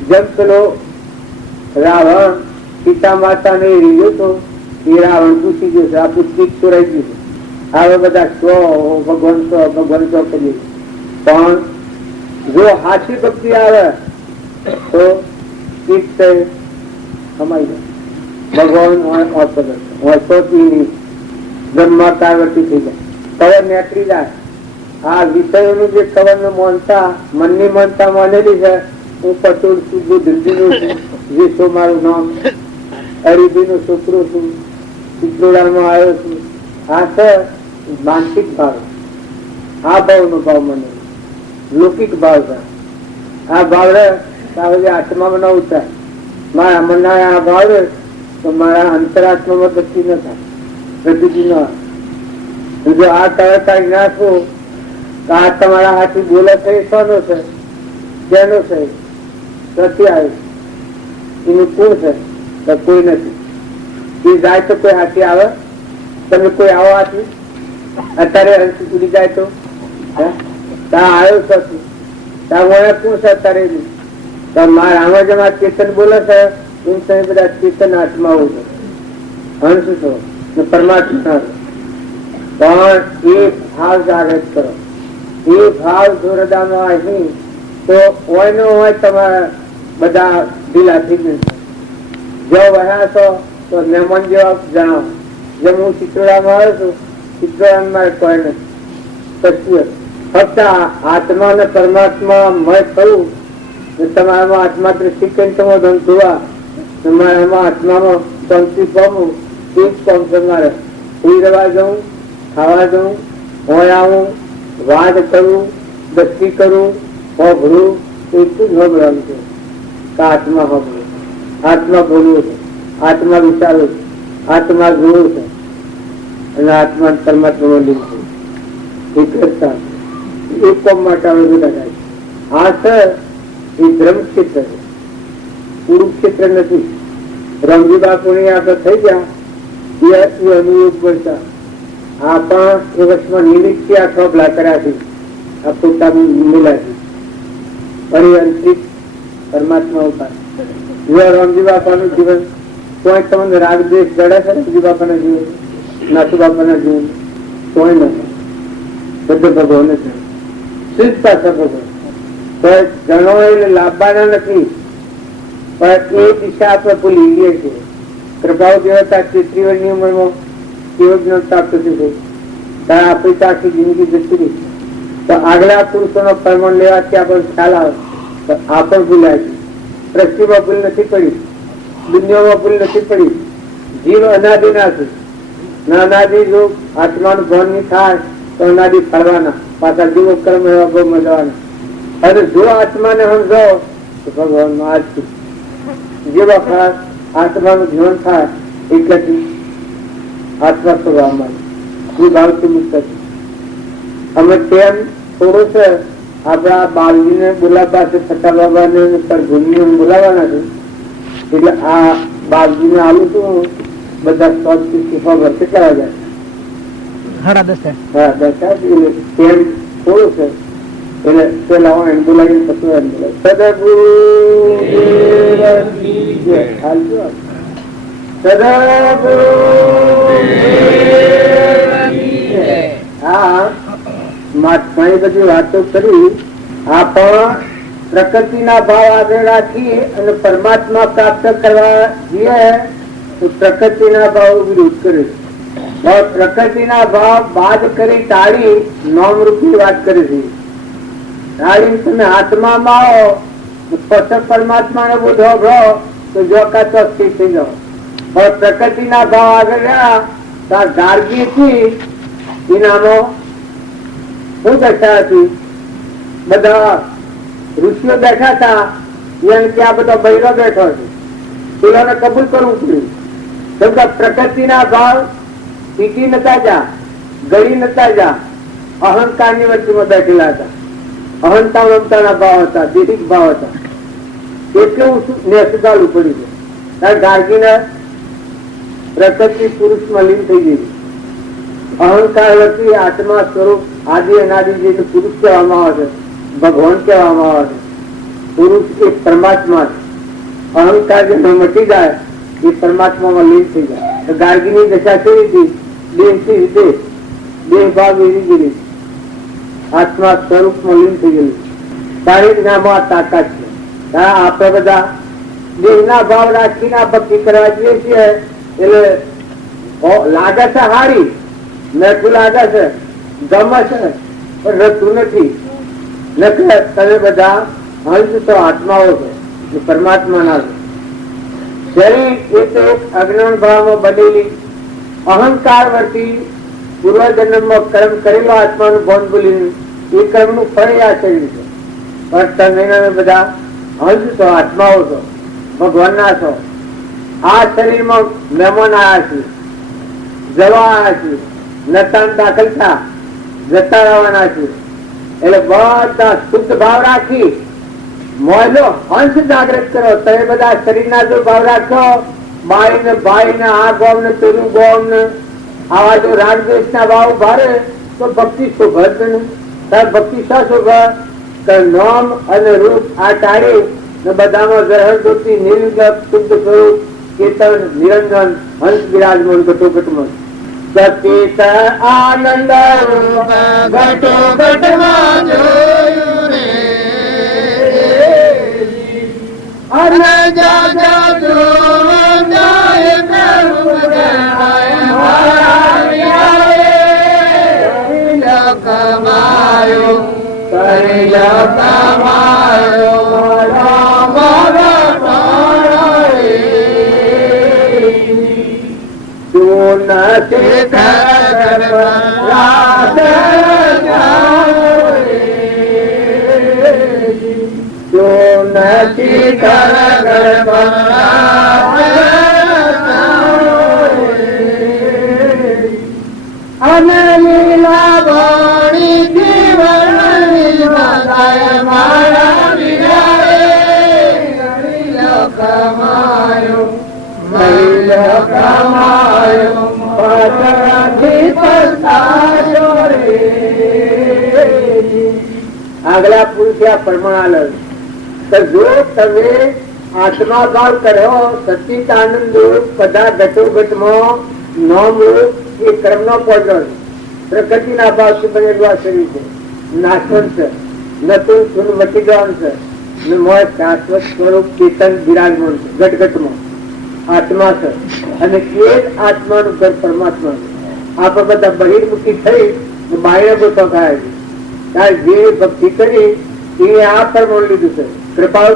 જેમ પેલો રાવણ સીતા માતા ને રીયો તો એ રાવણ પૂછી ગયો છે, આ પુસ્તિક ચોરાઈ ગયું છે. હવે બધા ભગવાન કરીએ. પણ જો હાચી ભક્તિ આવે તો ચિત્ત સમાઈ જાય. ભગવાન બ્રહ્માકારવર્તી થઈ જાય, કવર નેકરી જાય. આ વિષયોનું જે કવર નું માનતા, મનની માનતા માનેલી છે, હું પટોળ છું, બુદ્ધિ નું છું, વિશ્વ મારું નામ, અરીબી નો છોકરો છું, ચિત્રોડામાં આવ્યો છું. આ છે માનસિક ભાવ. આ ભાવ નો ભાવ મને લૌકિક ભાવ છે. આ ભાવ રે આત્મામાં ન ઉતાર. મારા મનના આ ભાવ રે તો મારા અંતરાત્મામાં ગતિ ન થાય, ગતિજી ન. જો આ તરતા નાખવું તો આ તમારા હાથી બોલે છે એ શોનો છે, કેનો છે, ક્યાંથી આવે, એનું કોણ છે? તો કોઈ નથી. એ જાય તો કોઈ હાથી આવે, તમે કોઈ આવો હાથી અત્યારે હંસ ઉડી જાય તો ત્યાં આવ્યો છો ત્યાં મને શું છે અત્યારે મારા આમાં જેમ આ ચેતન બોલે છે એમ તમે બધા ચેતન આત્માઓ છો, હંસ છો ને પરમાત્મા છો. પણ એ ભાવ જાગૃત કરો. એ ભાવ જો હૃદયમાં અહીં તો હોય ન હોય તમારા બધા ઢીલા થઈ જશે. જો વહ્યા છો તો મહેમાન જેવા જણાવો. જેમ હું ચિત્રોડામાં આવ્યો છું, ચિત્રોડામાં મારે કોઈ નથી. ફક્ત આત્મા અને પરમાત્મા મય થયું તમારામાં આત્મા દ્રષ્ટિકેન્દ્રમાં ધન જોવા, તમારામાં આત્મામાં શાંતિ પામવું એ જ કામ છે મારે. સુઈ રહેવા જવું, ખાવા જવું, હોય આવું, વાત કરવું, દ્રષ્ટિ કરવું, હોભળવું એટલું જ હોભળવાનું છે કે આત્મા હોભળવું, આત્મા બોલવું છે, આત્મા વિચારવું છે, આત્મા જોવું છે અને આત્મા પરમાત્મામાં લીન છે. એ કરતા એક કામ માટે આવે બધા થાય. આ છે એ બ્રહ્મક્ષેત્ર છે, કુરુક્ષેત્ર નથી. રમજી બાપુની આપણે થઈ ગયા એ અનુયોગ પડતા. આ પણ એ વર્ષમાં નિમિત્તથી આ થોભલા કર્યા છે. આ પોતાની મિલાથી પરિયંત્રિત પરમાત્મા ઉપાય. જો રામજી બાપાનું જીવન કોઈ તમને રાગ દ્વેષ જડે છે, રામજી બાપાના જીવન, નાથુ બાપાના જીવન કોઈ નથી. બધે ભગવાન છે, સિદ્ધતા છે ભગવાન. કોઈ જણો એટલે લાભવાના નથી, પણ એ દિશા આપણે ભૂલી ગઈએ છીએ. પ્રભાવ દેવતા 33 વર્ષની ઉંમરમાં કેવો જ્ઞાન પ્રાપ્ત થયું ત્યારે આપણી તો આખી જિંદગી જતી રહી. તો આગલા પુરુષોનો પરમાણ લેવાથી આપણને ખ્યાલ આવે તો આ પણ ભૂલાય છે. સૃષ્ટિમાં ભૂલ નથી પડી, દુનિયામાં ભૂલ નથી પડી. જીવ અનાદિ ના છે. અનાદિ જો આત્માનું ભાન નહીં થાય તો અનાદિ ફરવાના, પાછા જીવો કર્મ એવા બહુ મળવાના. અને જો આત્માને સમજો તો ભગવાન માં આજ જેવા ખરાબ આત્માનું ધ્યાન થાય એટલે આત્મા સ્વભાવમાં એ ભાવથી મુક્ત છે. અમે તેમ થોડું છે આપણા બાળજીને બોલાવવા છે, સટા બાબાને પરભૂમિને બોલાવવાના છે. એટલે આ બાળજીને આવું છું બધા 100 થી ખબર કેટલા વાગ્યા? 10:30. હા 10 તેમ થોડું છે. એટલે પેલા એને બોલાવીને પછી એને બોલાવી સદગુરુ ઘણી બધી વાતો કરી. આ પણ પ્રકૃતિના ભાવ આગળ રાખી અને પરમાત્મા પ્રાપ્ત કરવા જઈએ તો પ્રકૃતિના ભાવ વિરુદ્ધ કરે છે. પ્રકૃતિના ભાવ બાદ કરી ટાળી નોમરૂપી વાત કરે છે. ટાળી તમે આત્મામાં આવો પછી પરમાત્માને બોધો ભરો તો જોકા ચોખ્ખી થઈ જાઓ. પણ પ્રકૃતિના ભાવ આગળ રહ્યા ત્યાં ગાર્ગી હતી એનાનો શું દશા હતી. બધા ઋષિઓ બેઠા હતા એમ કે આ બધો બૈરો બેઠો છે, પેલાને કબૂલ કરવું પડ્યું. કેમ કે પ્રકૃતિના ભાવ પીટી નતા જા, ગળી નતા જા, અહંકાર ની વચ્ચેમાં બેઠેલા હતા. અહંતા મમતાના ભાવ હતા, દેહિક ભાવ હતા. એટલું નેસગાળવું પડ્યું છે. ત્યારે ગાર્ગીને પ્રકૃતિ પુરુષમાં લીન થઈ ગઈ. અહંકાર વચ્ચે આત્મા સ્વરૂપ આદિ અનાદિ જે પુરુષ કહેવામાં આવે છે, ભગવાન કહેવામાં આવે છે. પુરુષ એક પરમાત્મા છે. અહંકાર જે મટી જાય એ પરમાત્મામાં લીન થઈ જાય. તો ગાર્ગીની દશા કેવી હતી? દેહથી રીતે દેહ ભાવ એવી ગયેલી, આત્મા સ્વરૂપમાં લીન થઈ ગયેલી. તારી નામાં તાકાત છે. આપણે બધા દેહના ભાવ રાખીને ભક્તિ કરવા જઈએ છીએ એટલે લાગે છે હારી, મેઠું લાગે છે, ગમે છે, પણ રતું નથી. તમે બધા હંસ તો આત્માઓ છો, પરમાત્મા ના છો. શરીર એ તો એક અજ્ઞાન ભાવમાં બનેલી અહંકાર વર્તી પૂર્વજન્મમાં કર્મ કરેલો આત્માનું ભાન ભૂલીને એ કર્મનું ફળ આ શરીર છે. પણ તમે બધા હંસ છો, આત્માઓ છો, ભગવાન ના છો. આ શરીરમાં મહેમાન આવ્યા છે, જવા આવ્યા છે, નતાન દાખલ થા જતા રહેવાના છે. એટલે બધા શુદ્ધ ભાવ રાખી મોયલો હંસ જાગૃત કરો. તમે બધા શરીરના જો ભાવ રાખો, બાઈ ને ભાઈ ને આ ગોમ ને પેલું ગોમ ને આવા જો રાગદ્વેષના ભાવ ભારે તો ભક્તિ શોભા જ નહીં. ભક્તિ શા શોભા? નામ અને રૂપ આ ટાળી ને બધામાં ગ્રહણ જ્યોતિ નિર્ગત શુદ્ધ સ્વરૂપ કેતન નિરંજન હંસ બિરાજમાન ઘટોઘટમાં સચેત આનંદ રૂપ ઘટોઘટમાં જોયું રે અને જા જા જોયું જાય પ્રભુ જણાય મારા વિહારે કમાયો કરી કમાયો અને લીલા ભણી જીવન મારા વિહારે કમાયો કમાયો આગલા પુરુષે પ્રમાણ જો તમે આત્મા ભાવ કરો સચિત આનંદ બધા ઘટોઘટમાં નોમ રૂપ એ કર્મ નો પોજો પ્રકૃતિના ભાવથી બનેલું આ શરીર છે. નાશવંત છે, નતું સુન મટી જવાનું છે ને મોય શાશ્વત સ્વરૂપ ચેતન બિરાજમાન છે ઘટઘટમાં આત્મા છે અને એ જ આત્માનું ઘર પરમાત્મા છે. આપણે બધા બહિર્મુખી થઈ બાહ્ય ગોતો થાય છે. જે ભક્તિ કરી એ આ પરમાણ લીધું છે. કૃપાઓ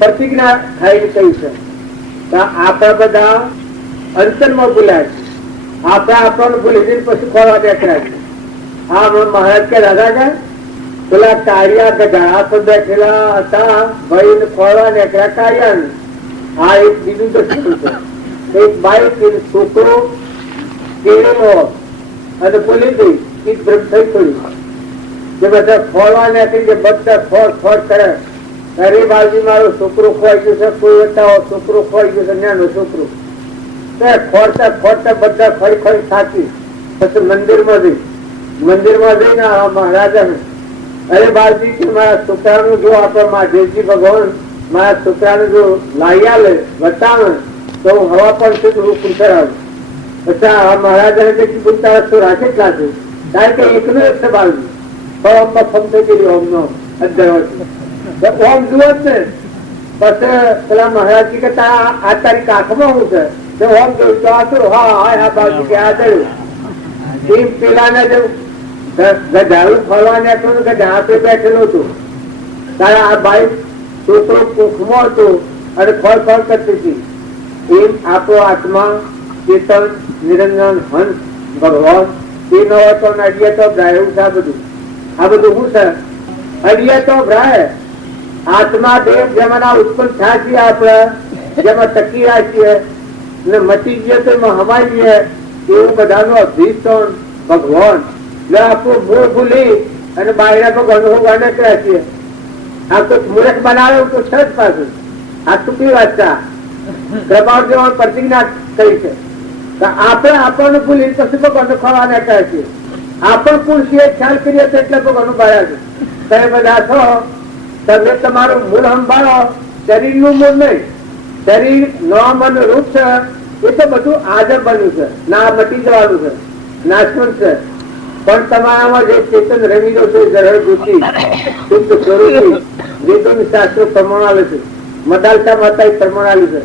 પ્રતિજ્ઞા થાય કહ્યું છે. આપણા બધા અંતરમાં ભૂલ્યા છે. આપણે આપણને ભૂલી જઈને પછી ખોરવા બેઠા છે. હા મહારાજ કે દાદા કે પેલા કાળિયા ગધા પર બેઠેલા હતા ભાઈ ને ખોરવા નીકળ્યા કાળિયા. આ એક બીજું દર્શન છે. એક બાઈક છોકરો કેળો અને બોલી ગઈ એ ભ્રમ થઈ પડ્યું. જે બધા ખોરવા નીકળી જે બધા ખોર ખોર કરે અરે બાજુ મારો છોકરો ખોઈ ગયો છે, કોઈ બતાવો છોકરો ખોઈ ગયો છે, નાનો છોકરો ખોરતા ખોરતા બધા ખોઈ ખોઈ થાકી પછી મંદિરમાં જઈને મહારાજા અરે બાલજી મારા છોકરાનું જો આપણે મહાદેવજી ભગવાન મારા છોકરાને જો લાવી આલે બતાવે તો હું હવા પર છું હું પૂછર આવું. પછી મહારાજા કીધું તારા શું રાખે જ લાગે કારણ કે એકનો એક છે બાલજી ફમતો ગયેલી ઓમ નો અધર ઓમ જુઓ જ ને. પછી પેલા મહારાજ કે આ તારી કાખમાં હું છે ઓમ જોયું તો આ શું હા હા બાલજી કે આ દળ્યું પેલા ને જો ગધારું ફરવા નીકળ્યું કે હાથે બેઠેલું હતું તારા આ બાઈક છોકરો કુખમાં હતો અને ફળ ફળ કરતી હતી. એમ આપણો આત્મા ચેતન નિરંજન હંસ ભગવાન એ ન હોય તો અડિયા તો ભ્રાય એવું છે. આ બધું શું છે? અડિયા તો ભ્રાય આત્મા દેહ જેમાં ઉત્પન્ન થાય છે આપણે જેમાં ટકી રાખીએ ને મટી જઈએ તો એમાં હમાઈ જઈએ એવું બધાનું અભિષ્ટન ભગવાન આપણું મૂળ ભૂલી અને બાયરા ભગવાન નીકળ્યા છીએ. આ તો મૂર્ખ બનાવે તો છે જ પાછું. આ ટૂંકી વાત છે. પ્રભાવ જેવા પ્રતિજ્ઞા કરી છે આપણે આપણને ભૂલી પછી ભગવાન ખોવા નીકળ્યા છીએ. આપણ પુરુષે ખ્યાલ કરીએ તો એટલે ભગવાન બાળ્યા છે. તમે બધા છો તમે તમારું મૂળ સંભાળો. શરીર નું મૂળ નહીં. શરીર નામ અને રૂપ છે એ તો બધું હાજર બન્યું છે ના મટી જવાનું છે નાશવંત છે. પણ તમારામાં જે ચેતન રમી છે જળ વૃત્તિ શુદ્ધ સ્વરૂપી વેદોની શાસ્ત્રો પ્રમાણ આવે છે. મદાલસા માતા પ્રમાણ આવ્યું છે.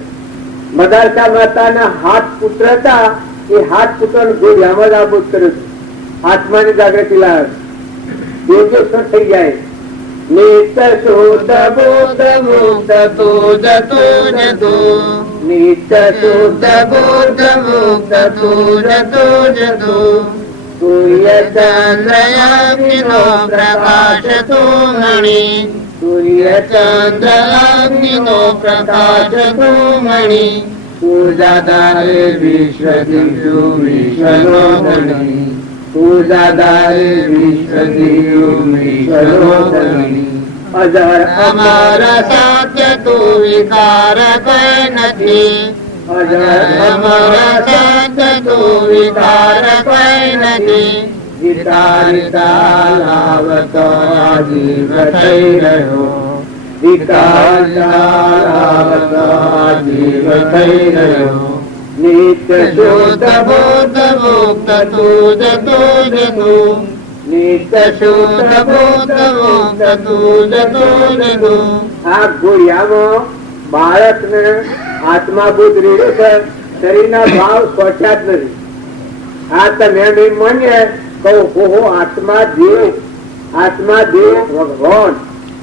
મદાલસા માતાના હાથ પુત્ર હતા એ હાથ પુત્ર ગોળિયામાં જ આબોધ કર્યો છે. આત્માની જાગૃતિ લાવે યોગેશ્વર થઈ જાય. નિત્ય શુદ્ધ બુદ્ધ મુક્ત તુજ તુજ તુ નિત્ય શુદ્ધ બુદ્ધ મુક્ત તુજ તુજ તુ સૂર્ય ચંદ્રયાગ્નિનો પ્રકાશ તું મણી સૂર્ય ચંદ્રયાગ્નિનો પ્રકાશ તું મણી પૂજાદારે વિશ્વ દિવ્યો વિશ્વનો ધણી પૂજાદારે વિશ્વ દિવ્યો વિશ્વનો ધણી અજર અમર સત્ય તું વિકાર કઈ નથી અજર અમર સત્ય તું વિકાર કોઈ નથી. વિકારતા લાવતો આ જીવ થઈ રહ્યો. વિકારતા લાવતો આ જીવ થઈ રહ્યો. નિત્ય શુદ્ધ બુદ્ધ મુક્ત તુજ તુજ તું. નિત્ય શુદ્ધ બુદ્ધ મુક્ત તુજ તુજ તું. આ ગોળિયામાં બાળકને આત્મા બુદ્ધ રેડે છે, શરીરના ભાવ સોચ્યા જ નથી. આ તમે નહીં માન્ય કહો હો આત્મા દેવ ભગવાન,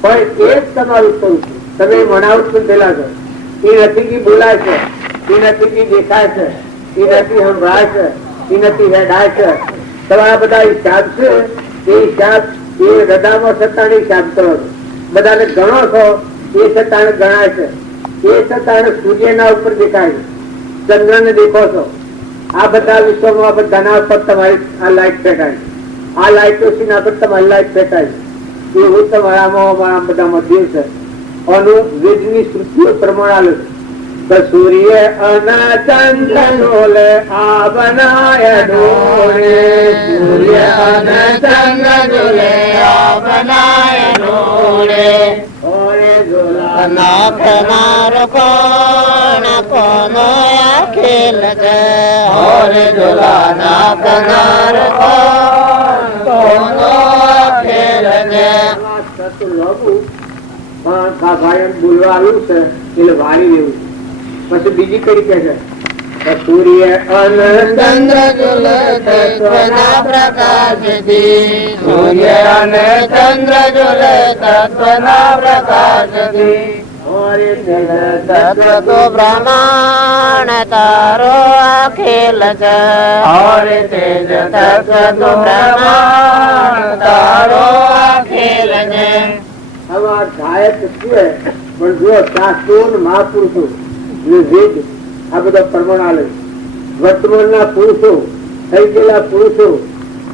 પણ એ જ તમારું કહું છું. તમે મનાવું છું પેલા છો. એ નથી કે બોલાય છે, એ નથી કે દેખાય છે, એ નથી સંભળાય છે, એ નથી હેડાય છે. તમારા બધા હિસાબ છે, એ હિસાબ એ હૃદયમાં સત્તાને હિસાબ કરો છો. બધાને ગણો છો, એ સત્તાને ગણાય છે. એ સત્તાને સૂર્યના ઉપર દેખાય છે, ચંદ્રને દેખો છો. આ બધા વિશ્વમાં બધાના પર તમારી આ લાઈટ ફેંકાય. આ લાઈટો સીના પર તમારી લાઈટ ફેંકાય. એવું તમારામાં અમારા બધામાં દેવ છે. અને વેદની શ્રુતિઓ પ્રમાણ આલે છે. સૂર્ય અને ચંદ્ર ડોલે આ બનાય ડોળે. સૂર્ય અને ચંદ્ર ડોલે આ બનાય ડોળે. ઓરે ઝોલા નાખનાર કોણ કોનો આ ખેલ છે. ઓરે ઝોલા નાખનાર કોણ કોનો આ ખેલ છે. બોલવા આવ્યું છે એટલે વારી લેવું. પછી બીજી કઈ કે છે સૂર્ય અને ચંદ્ર ઝુલે તત્વના પ્રકાશથી. સૂર્ય અને ચંદ્ર ઝુલે તત્વના પ્રકાશથી. તત્વ તો બ્રહ્માંડ તારો આ ખેલ છે. હરે તેજ તત્વ તો બ્રહ્માંડ તારો આ ખેલ છે. હવે આ ગાયક છે, પણ જો શાસ્ત્રો મહાપુરુષો વેદ આ બધા પ્રમાણ આલે. વર્તમાનના પુરુષો, થઈ ગયેલા પુરુષો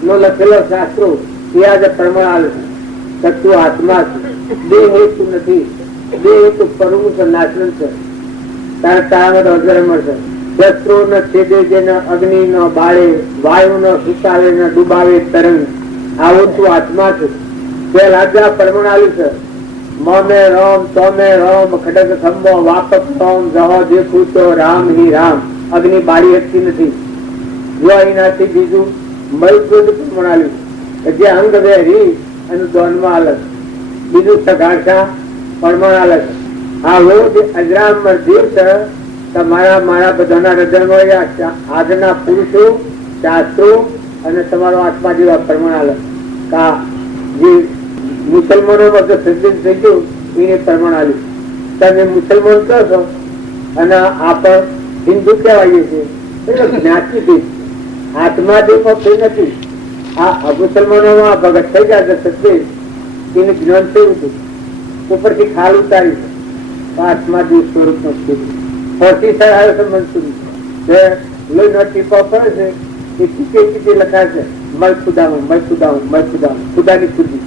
નો લખેલો શાસ્ત્રો એ આજે પ્રમાણ આલે. તત્વ આત્મા છે, દેહ હેતુ નથી. દેહ હેતુ પરમ છે, નાશન છે. તારામાં અજર મળશે. શસ્ત્રો ન છેદે જેને અગ્નિ નો બાળે, વાયુ નો સુતાવે ન ડૂબાવે તરંગ. આવું તું આત્મા છે. આજે પ્રમાણ આલ્યું છે. મોમે રામ તોમે રામ ખડગ ખંભો વાપક રામ જહો દેખું તો રામ હિ રામ. અગ્નિ બાળી શકતી નથી. જો એનાથી બીજું મલકુદ પ્રમાણ જે અંગ વેરી એનું દોનમાં અલગ, બીજું સગાશા પ્રમાણ અલગ. આ રોજ અજરામર દેવ છે. તમારા મારા બધાના હૃદયમાં આજના પુરુષો, શાસ્ત્રો અને તમારો આત્મા જેવા પ્રમાણ અલગ. કા જે મુસલમાનો બધું સજ્જન થઈ ગયું એને પ્રમાણ આવ્યું. તમે મુસલમાન કહો છો અને આપણે હિન્દુ કહેવાય છે. જ્ઞાતિ ભેદ, આત્મા દેવમાં કોઈ નથી. આ મુસલમાનોમાં ભગત થઈ ગયા છે સજ્જન, એને જ્ઞાન થયું હતું. ઉપરથી ખાલ ઉતારી આત્મા દેવ સ્વરૂપ નો સ્થિતિ. ફોર્ટી આવ્યો છે મનસુરી લોહી નો ટીપો પડે છે એ ચીકે લખાય છે. મલ ખુદામાં ખુદાની ખુદી.